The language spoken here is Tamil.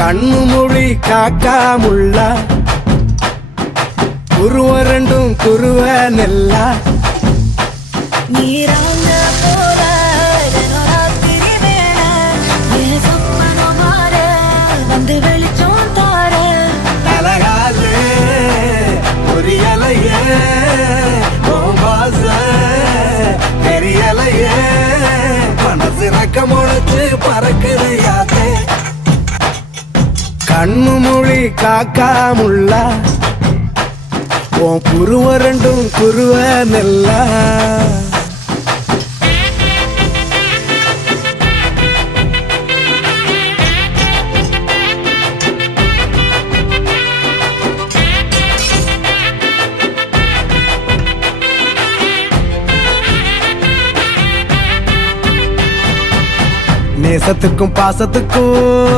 கண்ணு மொழி காக்காமுள்ள குருவ ரெண்டும் குருவ நெல்லா நீராங்க போல ராத்திரி மேல என் சொப்பனம் மாற வந்து வெளிச்சம் தார அழகாலே புரியலையே பாச தெரியலையே மனசு ரக்க முளைச்சு பறக்குது யாத்தே கண்ணு மொழி காக்காமுள்ள உன் குருவ ரெண்டும் குருவ நெல்லா நேசத்துக்கும் பாசத்துக்கும்